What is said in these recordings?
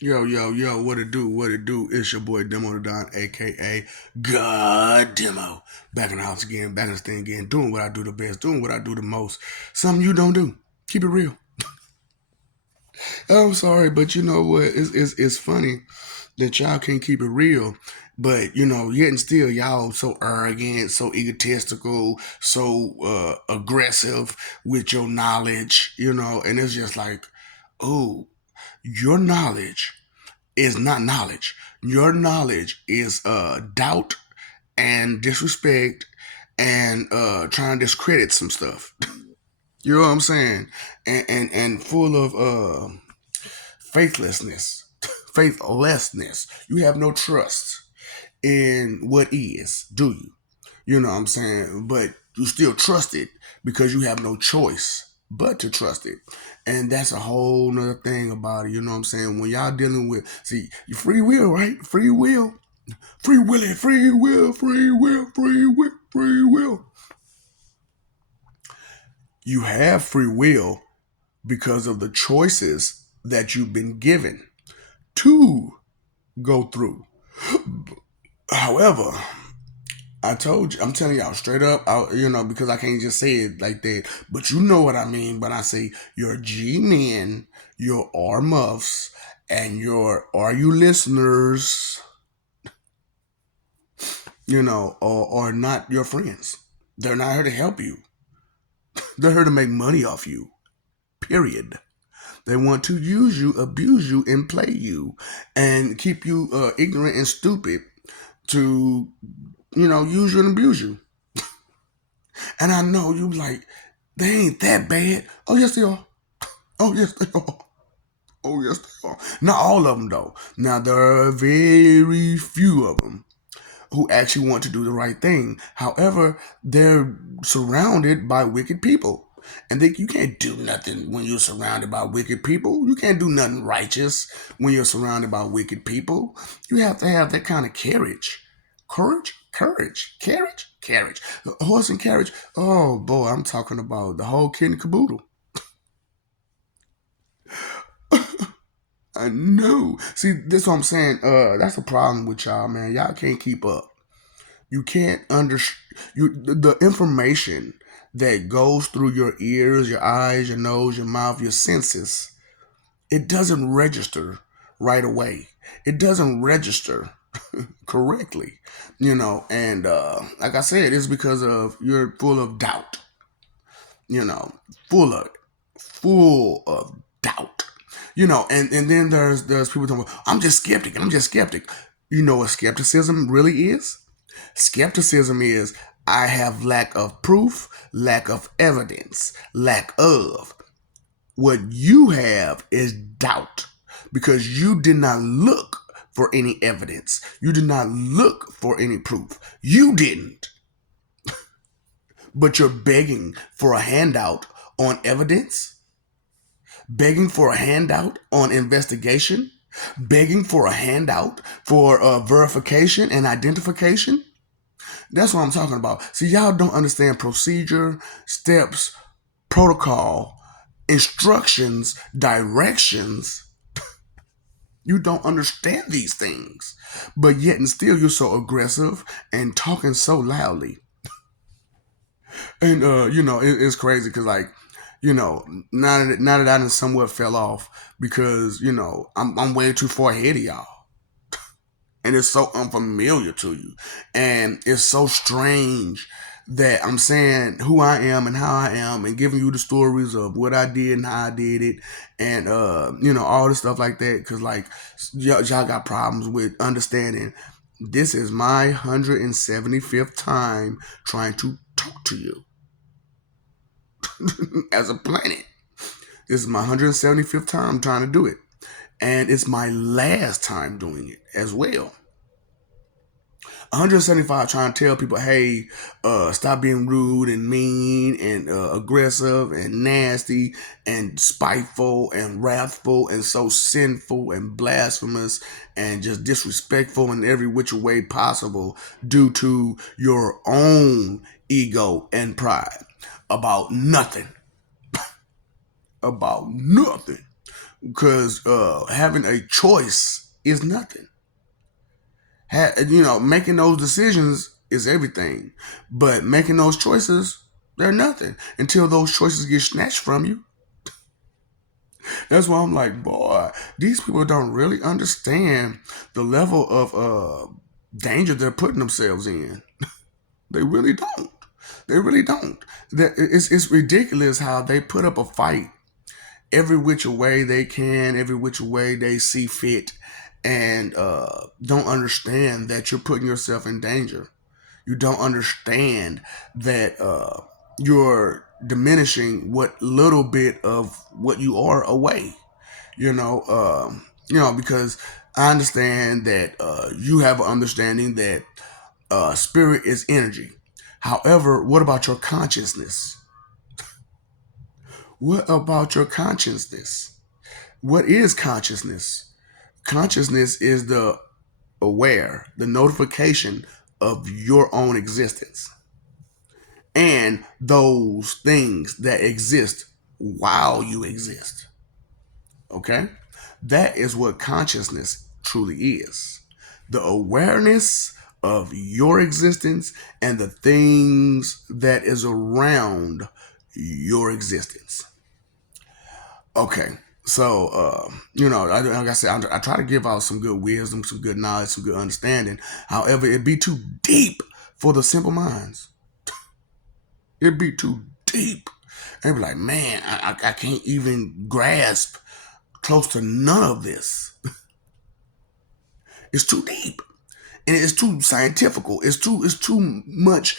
Yo, yo, yo, what it do? What it do? It's your boy Demo the Don, aka God Demo. Back in the house again, back in the thing again, doing what I do the best, doing what I do the most. Something you don't do. Keep it real. I'm sorry, but you know what? It's funny that y'all can't keep it real. But yet and still, y'all so arrogant, so egotistical, so aggressive with your knowledge, and it's just like, oh, your knowledge is not knowledge. Your knowledge is doubt and disrespect and trying to discredit some stuff. You know what I'm saying? And full of faithlessness. Faithlessness. You have no trust in what is, do you? You know what I'm saying? But you still trust it because you have no choice but to trust it. And that's a whole nother thing about it. You know what I'm saying? When y'all dealing with, see, your free will, right? Free will. Free will, free will, free will, free will, free will. You have free will because of the choices that you've been given to go through. However, I told you, I'm telling y'all straight up, because I can't just say it like that, but you know what I mean when I say your G men, your R muffs, and your are you listeners, are not your friends. They're not here to help you. They're here to make money off you. Period. They want to use you, abuse you, and play you, and keep you ignorant and stupid to, use you and abuse you. And I know you like, they ain't that bad. Oh yes they are. Oh yes they are. Oh yes they are. Not all of them though. Now there are very few of them who actually want to do the right thing. However, they're surrounded by wicked people. And you can't do nothing when you're surrounded by wicked people. You can't do nothing righteous when you're surrounded by wicked people. You have to have that kind of courage. Carriage. Horse and carriage. Oh boy, I'm talking about the whole kid and caboodle. I know. See, this what I'm saying. That's the problem with y'all, man. Y'all can't keep up. You can't under the information that goes through your ears, your eyes, your nose, your mouth, your senses. It doesn't register right away. It doesn't register correctly, And like I said, it's because of you're full of doubt. You know, full of full of doubt. And then there's people talking about, I'm just skeptic. I'm just skeptic. You know what skepticism really is? Skepticism is I have lack of proof, lack of evidence, lack of. What you have is doubt because you did not look for any evidence. You did not look for any proof. You didn't. But you're begging for a handout on evidence, begging for a handout on investigation, begging for a handout for verification and identification. That's what I'm talking about. See, y'all don't understand procedure, steps, protocol, instructions, directions. You don't understand these things. But yet and still you're so aggressive and talking so loudly. And it's crazy because like, now that I done somewhat fell off because, I'm way too far ahead of y'all. And it's so unfamiliar to you. And it's so strange that I'm saying who I am and how I am and giving you the stories of what I did and how I did it and all the stuff like that because like y'all got problems with understanding this is my 175th time trying to talk to you as a planet. This is my 175th time trying to do it. And it's my last time doing it as well. 175 trying to tell people, hey, stop being rude and mean and aggressive and nasty and spiteful and wrathful and so sinful and blasphemous and just disrespectful in every which way possible due to your own ego and pride about nothing. About nothing. because having a choice is nothing. Making those decisions is everything, but making those choices, they're nothing until those choices get snatched from you. That's why I'm like, boy, these people don't really understand the level of danger they're putting themselves in. They really don't. They really don't. It's ridiculous how they put up a fight every which way they can, every which way they see fit, and don't understand that you're putting yourself in danger. You don't understand that you're diminishing what little bit of what you are away. Because I understand that you have an understanding that spirit is energy. However, what about your consciousness? What about your consciousness? What is consciousness? Consciousness is the the notification of your own existence and those things that exist while you exist. Okay? That is what consciousness truly is. The awareness of your existence and the things that is around your existence. Okay. So, like I said, I try to give out some good wisdom, some good knowledge, some good understanding. However, it'd be too deep for the simple minds. It'd be too deep. They'd be like, man, I can't even grasp close to none of this. It's too deep. And it's too scientific. It's too much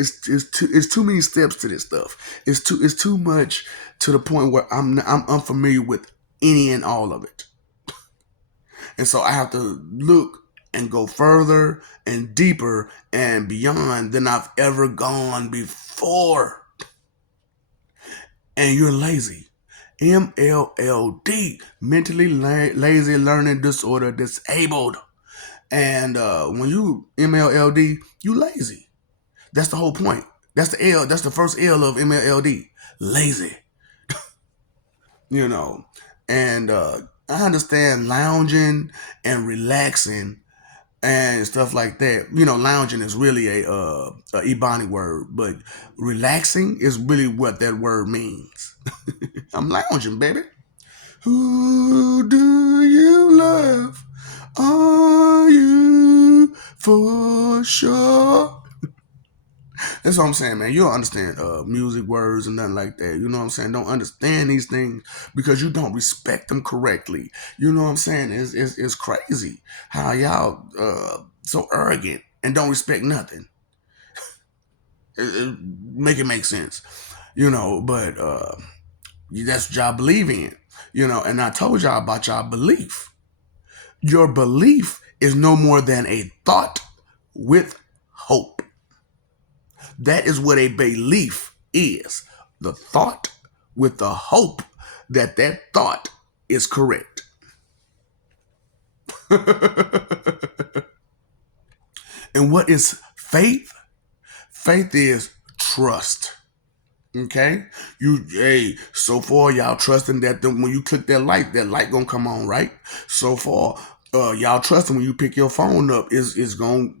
it's too many steps to this stuff. It's too much to the point where I'm unfamiliar with any and all of it. And so I have to look and go further and deeper and beyond than I've ever gone before. And you're lazy. MLLD, mentally lazy learning disorder disabled. And when you MLLD, you lazy. That's the whole point. That's the L. That's the first L of MLLD. Lazy. you know. And I understand lounging and relaxing and stuff like that. Lounging is really a Ebonic word, but relaxing is really what that word means. I'm lounging, baby. Who do you love? Are you for sure? That's what I'm saying, man. You don't understand music words and nothing like that. You know what I'm saying? Don't understand these things because you don't respect them correctly. You know what I'm saying? It's crazy how y'all so arrogant and don't respect nothing. Make it make sense. But that's what y'all believe in. And I told y'all about y'all belief. Your belief is no more than a thought with hope. That is what a belief is. The thought with the hope that that thought is correct. And what is faith? Faith is trust. Okay? So far y'all trusting that when you click that light gonna come on, right? So far, y'all trusting when you pick your phone up you're gonna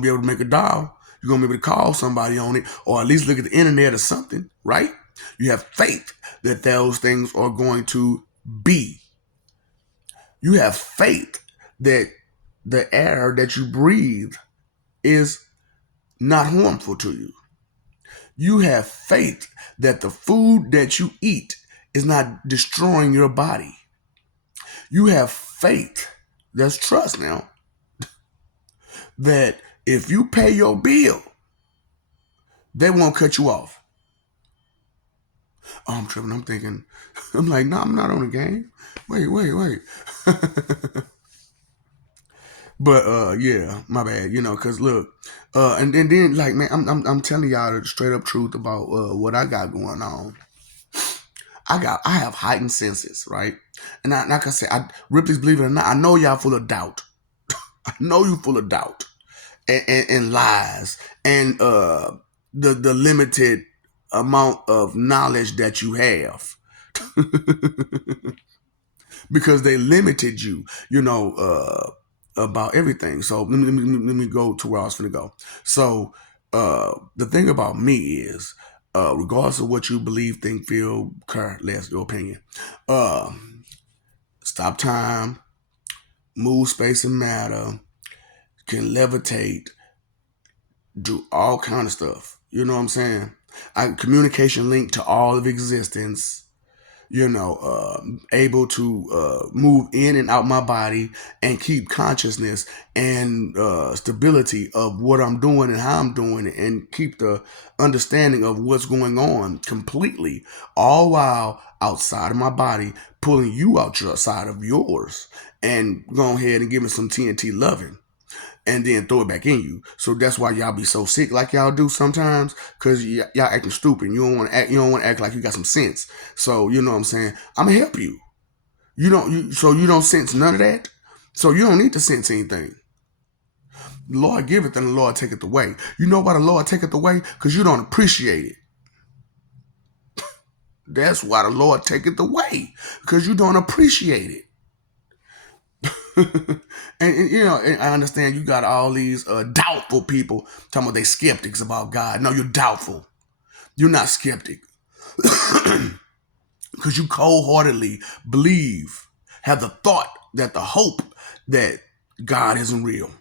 be able to make a dial. You're gonna be able to call somebody on it, or at least look at the internet or something, right? You have faith that those things are going to be. You have faith that the air that you breathe is not harmful to you. You have faith that the food that you eat is not destroying your body. You have faith, that's trust now, that if you pay your bill, they won't cut you off. Oh, I'm tripping. I'm thinking, I'm like, no, I'm not on the game. Wait. But yeah, my bad. Cause look, and then like, man, I'm telling y'all the straight up truth about what I got going on. I have heightened senses, right? And like I said, Ripley's believe it or not, I know y'all full of doubt. I know you full of doubt and lies and the limited amount of knowledge that you have because they limited you, about everything. So let me go to where I was going to go. So the thing about me is, regardless of what you believe, think, feel, care, less your opinion, uh, stop time, move space and matter, can levitate, do all kind of stuff. You know what I'm saying? Communication linked to all of existence. Able to move in and out my body and keep consciousness and stability of what I'm doing and how I'm doing it, and keep the understanding of what's going on completely, all while outside of my body, pulling you out your side of yours and go ahead and give me some TNT loving and then throw it back in you. So that's why y'all be so sick like y'all do sometimes, because y'all acting stupid. You don't want to act. You don't want to act like you got some sense. So you know what I'm saying. I'm gonna help you. So you don't sense none of that. So you don't need to sense anything. The Lord giveth and the Lord taketh away. You know why the Lord taketh away? Because you don't appreciate it. That's why the Lord taketh away, because you don't appreciate it. and I understand you got all these doubtful people talking about they skeptics about God. No, you're doubtful. You're not skeptic. Because you cold-heartedly believe, have the thought, that the hope that God isn't real.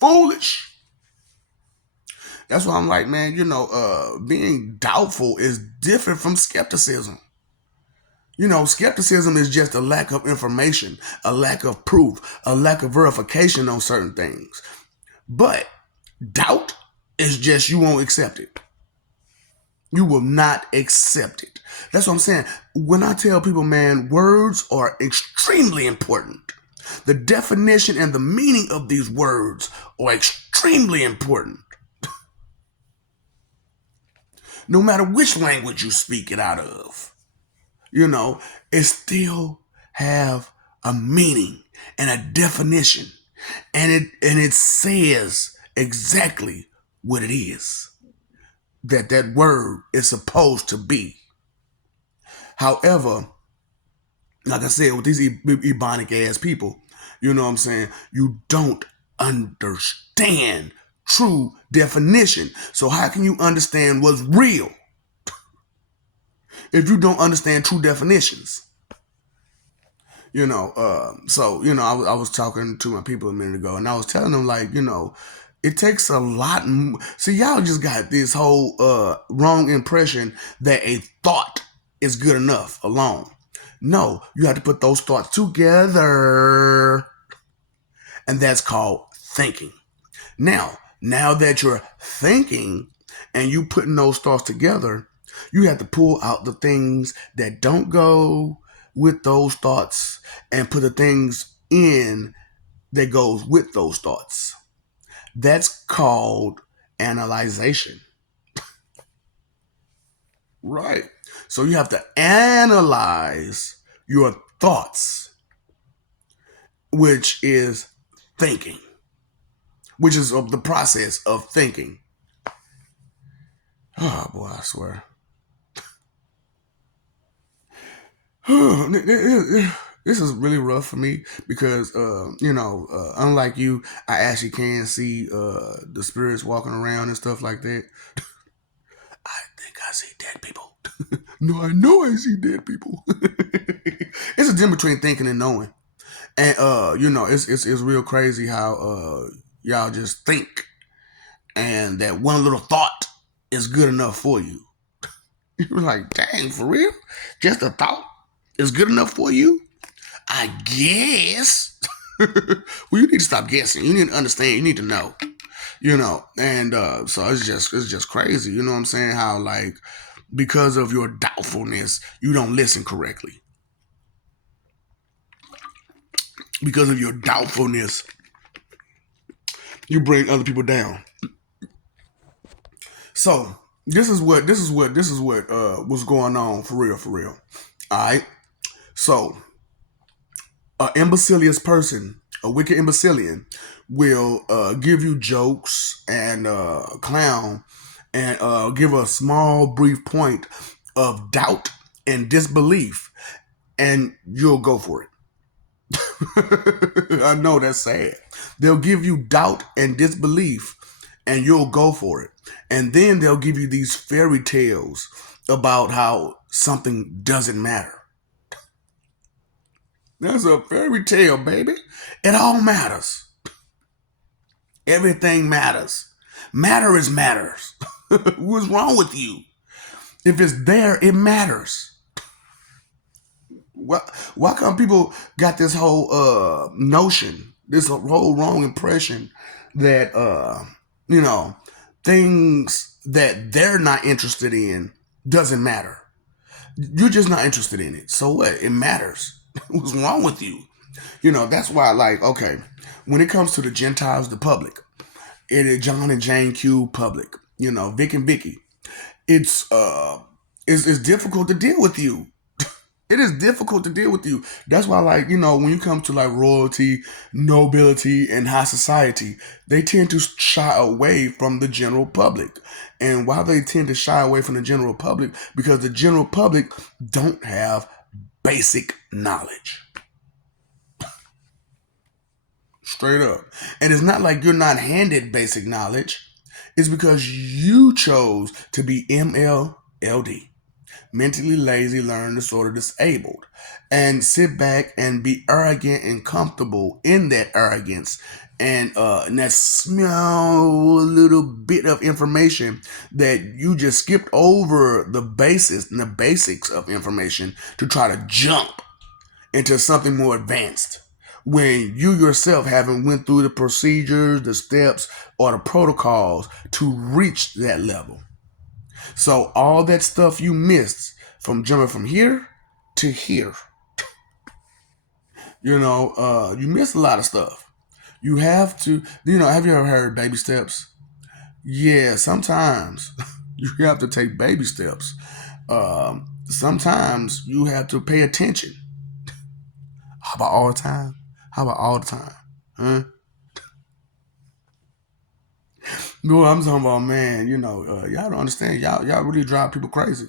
Foolish. That's why I'm like, man, being doubtful is different from skepticism. Skepticism is just a lack of information, a lack of proof, a lack of verification on certain things. But doubt is just you won't accept it. You will not accept it. That's what I'm saying. When I tell people, man, words are extremely important. The definition and the meaning of these words are extremely important. No matter which language you speak it out of, it still have a meaning and a definition. And it says exactly what it is that word is supposed to be. However, like I said, with these ebonic ass people, you know what I'm saying, you don't understand true definition. So how can you understand what's real if you don't understand true definitions? I was talking to my people a minute ago, and I was telling them, like, it takes a lot. See, y'all just got this whole wrong impression that a thought is good enough alone. No, you have to put those thoughts together, and that's called thinking. Now that you're thinking and you putting those thoughts together, you have to pull out the things that don't go with those thoughts and put the things in that goes with those thoughts. That's called analyzation. Right. So you have to analyze your thoughts, which is thinking, which is the process of thinking. Oh boy, I swear. This is really rough for me because, unlike you, I actually can see the spirits walking around and stuff like that. I think I see dead people. No, I know I see dead people. It's a difference between thinking and knowing. And, it's real crazy how y'all just think and that one little thought is good enough for you. You're like, dang, for real? Just a thought is good enough for you? I guess. Well, you need to stop guessing. You need to understand. You need to know. And so it's just crazy. You know what I'm saying? How, like, because of your doubtfulness, you don't listen correctly. Because of your doubtfulness, you bring other people down. So this is what was going on for real. All right. So an imbecilious person A wicked imbecilian will give you jokes and clown and give a small brief point of doubt and disbelief, and you'll go for it. I know that's sad. They'll give you doubt and disbelief, and you'll go for it. And then they'll give you these fairy tales about how something doesn't matter. That's a fairy tale, baby. It all matters. Everything matters. Matter is matters. What's wrong with you? If it's there, it matters. Why come people got this whole notion, this whole wrong impression that you know things that they're not interested in doesn't matter? You're just not interested in it. So what? It matters. What's wrong with you? That's why, like, okay, when it comes to the Gentiles, the public, it is John and Jane Q public, Vic and Vicky. It's difficult to deal with you. It is difficult to deal with you. That's why, like, when you come to like royalty, nobility, and high society, they tend to shy away from the general public. And why they tend to shy away from the general public? Because the general public don't have basic knowledge. Straight up. And it's not like you're not handed basic knowledge. It's because you chose to be MLLD, mentally lazy, learned, disorder, disabled, and sit back and be arrogant and comfortable in that arrogance and that small little bit of information that you just skipped over the basis and the basics of information to try to jump into something more advanced when you yourself haven't went through the procedures, the steps, or the protocols to reach that level. So all that stuff you missed from jumping from here to here, you missed a lot of stuff. You have to, have you ever heard baby steps? Yeah, sometimes you have to take baby steps. Sometimes you have to pay attention. How about all the time? How about all the time? Huh? No, I'm talking about, man, y'all don't understand. Y'all really drive people crazy.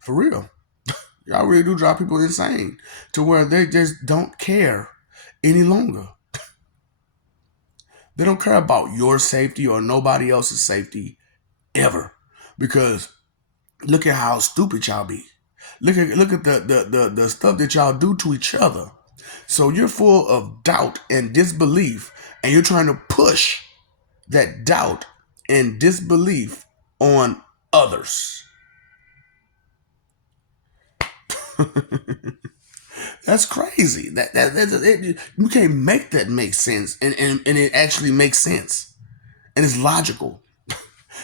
For real. Y'all really do drive people insane to where they just don't care any longer. They don't care about your safety or nobody else's safety ever. Because look at how stupid y'all be. Look at the stuff that y'all do to each other. So you're full of doubt and disbelief, and you're trying to push that doubt and disbelief on others. That's crazy. You can't make that make sense, and it actually makes sense, and it's logical.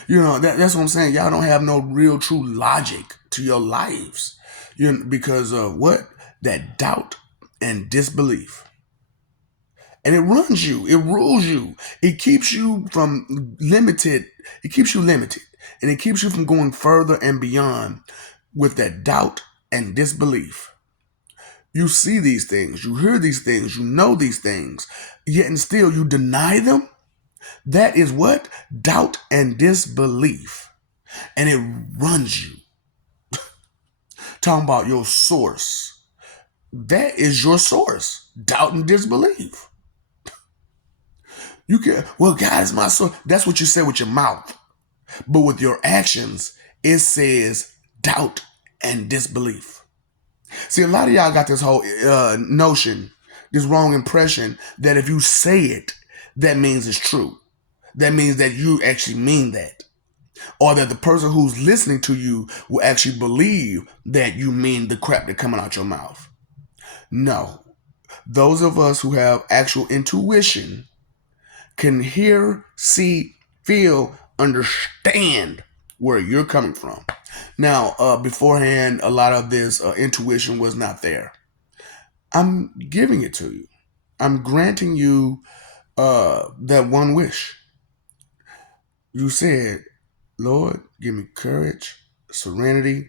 That's what I'm saying. Y'all don't have no real true logic to your lives, because of what? That doubt and disbelief. And it runs you. It rules you. It keeps you from limited. It keeps you limited. And it keeps you from going further and beyond with that doubt and disbelief. You see these things. You hear these things. You know these things. Yet and still you deny them. That is what? Doubt and disbelief. And it runs you. Talking about your source. That is your source. Doubt and disbelief. You can, well, God is my source. That's what you say with your mouth. But with your actions, it says doubt and disbelief. See, a lot of y'all got this whole notion, this wrong impression that if you say it, that means it's true. That means that you actually mean that. Or that the person who's listening to you will actually believe that you mean the crap that's coming out your mouth. No. Those of us who have actual intuition can hear, see, feel, understand where you're coming from. Now, beforehand, a lot of this intuition was not there. I'm giving it to you. I'm granting you that one wish. You said, Lord, give me courage, serenity,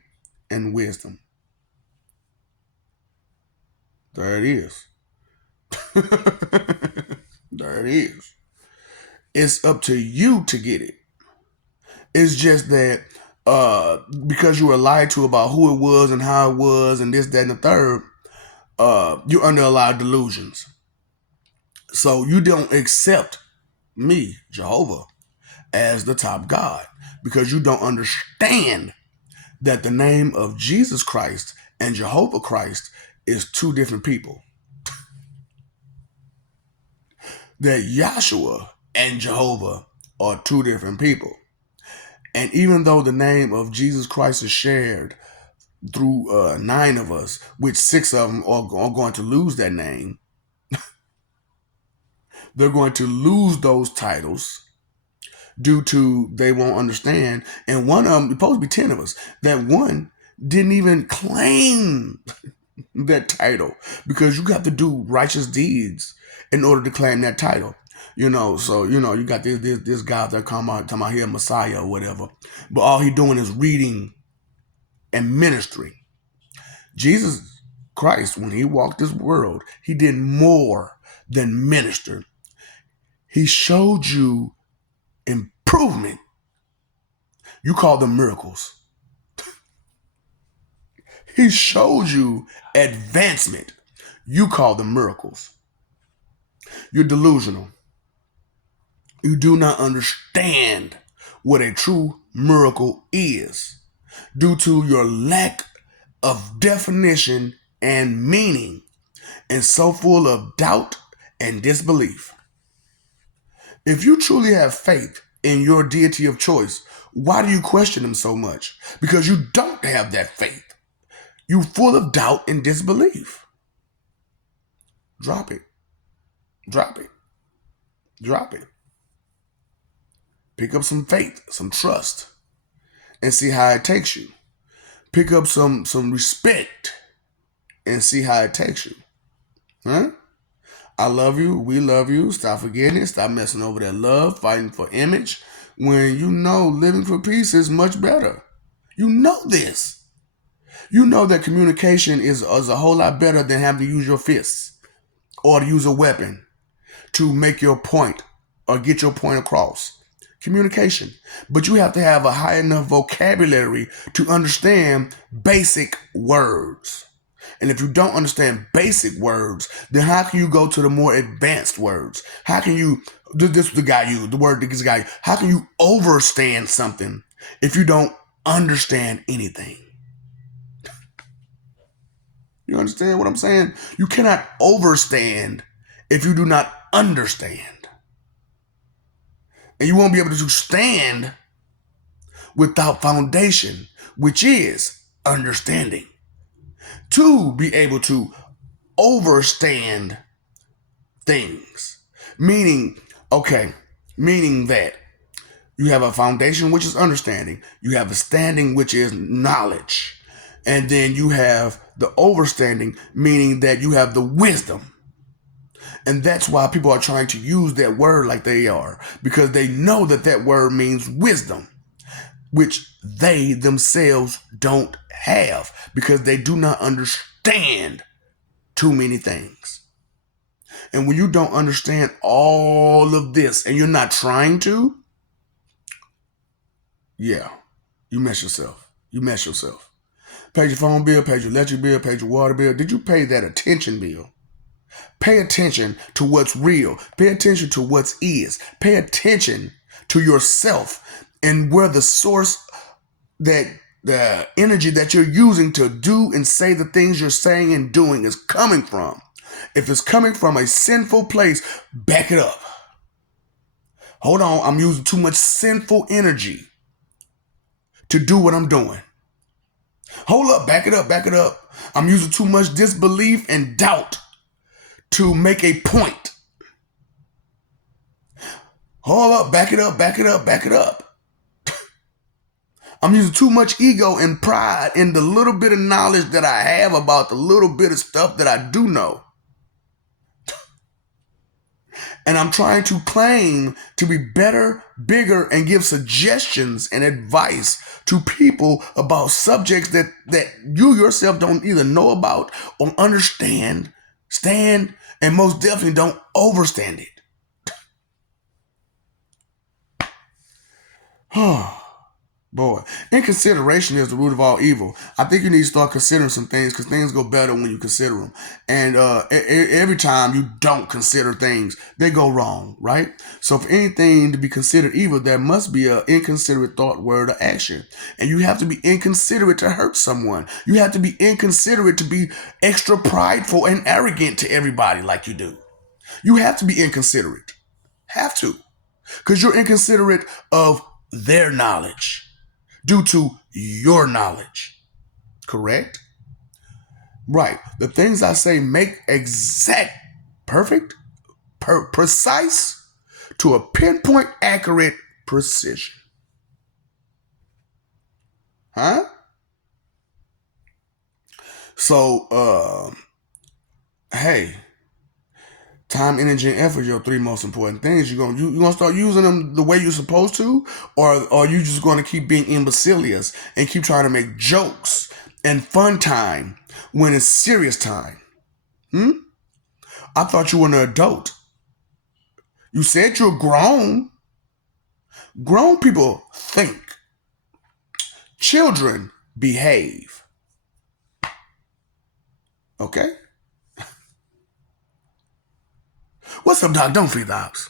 and wisdom. There it is. There it is. It's up to you to get it. It's just that because you were lied to about who it was and how it was and this, that, and the third, you're under a lot of delusions. So you don't accept me, Jehovah, as the top God because you don't understand that the name of Jesus Christ and Jehovah Christ is two different people. That Yahshua and Jehovah are two different people. And even though the name of Jesus Christ is shared through 9 of us, which 6 of them are going to lose that name, they're going to lose those titles due to they won't understand. And one of them, supposed to be 10 of us, that one didn't even claim that title because you got to do righteous deeds in order to claim that title. So you got this guy that come out talking about he a Messiah or whatever, but all he doing is reading and ministering. Jesus Christ, when he walked this world, he did more than minister. He showed you improvement. You call them miracles. He showed you advancement. You call them miracles. You're delusional. You do not understand what a true miracle is due to your lack of definition and meaning and so full of doubt and disbelief. If you truly have faith in your deity of choice, why do you question him so much? Because you don't have that faith. You're full of doubt and disbelief. Drop it. Drop it. Drop it. Pick up some faith, some trust, and see how it takes you. Pick up some respect and see how it takes you. Huh? I love you. We love you. Stop forgetting it. Stop messing over that love, fighting for image, when you know living for peace is much better. You know this. You know that communication is a whole lot better than having to use your fists or to use a weapon to make your point or get your point across. Communication. But you have to have a high enough vocabulary to understand basic words. And if you don't understand basic words, then how can you go to the more advanced words? How can you, this is the guy used, the word this guy, how can you overstand something if you don't understand anything? You understand what I'm saying? You cannot overstand if you do not understand. And you won't be able to stand without foundation, which is understanding. To be able to overstand things. Meaning that you have a foundation, which is understanding. You have a standing, which is knowledge. And then you have the overstanding, meaning that you have the wisdom. And that's why people are trying to use that word like they are, because they know that that word means wisdom, which they themselves don't have because they do not understand too many things. And when you don't understand all of this and you're not trying to, yeah, you mess yourself. You mess yourself. Paid your phone bill, paid your electric bill, paid your water bill. Did you pay that attention bill? Pay attention to what's real. Pay attention to what is. Pay attention to yourself and where the source, that the energy that you're using to do and say the things you're saying and doing is coming from. If it's coming from a sinful place, back it up. Hold on, I'm using too much sinful energy to do what I'm doing. Hold up, back it up, back it up. I'm using too much disbelief and doubt to make a point. Hold up, back it up, back it up, back it up. I'm using too much ego and pride in the little bit of knowledge that I have about the little bit of stuff that I do know. And I'm trying to claim to be better, bigger, and give suggestions and advice to people about subjects that you yourself don't either know about or understand Stand and most definitely don't overstand it. Boy, inconsideration is the root of all evil. I think you need to start considering some things because things go better when you consider them. And every time you don't consider things, they go wrong, right? So for anything to be considered evil, there must be an inconsiderate thought, word, or action. And you have to be inconsiderate to hurt someone. You have to be inconsiderate to be extra prideful and arrogant to everybody like you do. You have to be inconsiderate. Have to. Because you're inconsiderate of their knowledge due to your knowledge. Correct? Right. The things I say make exact, perfect, precise to a pinpoint accurate precision. Huh? So, hey, time, energy, and effort are your three most important things. You gonna start using them the way you're supposed to, or are you just gonna keep being imbecilious and keep trying to make jokes and fun time when it's serious time? Hmm? I thought you were an adult. You said you're grown. Grown people think. Children behave. Okay? What's up, Doc? Don't feed the ops.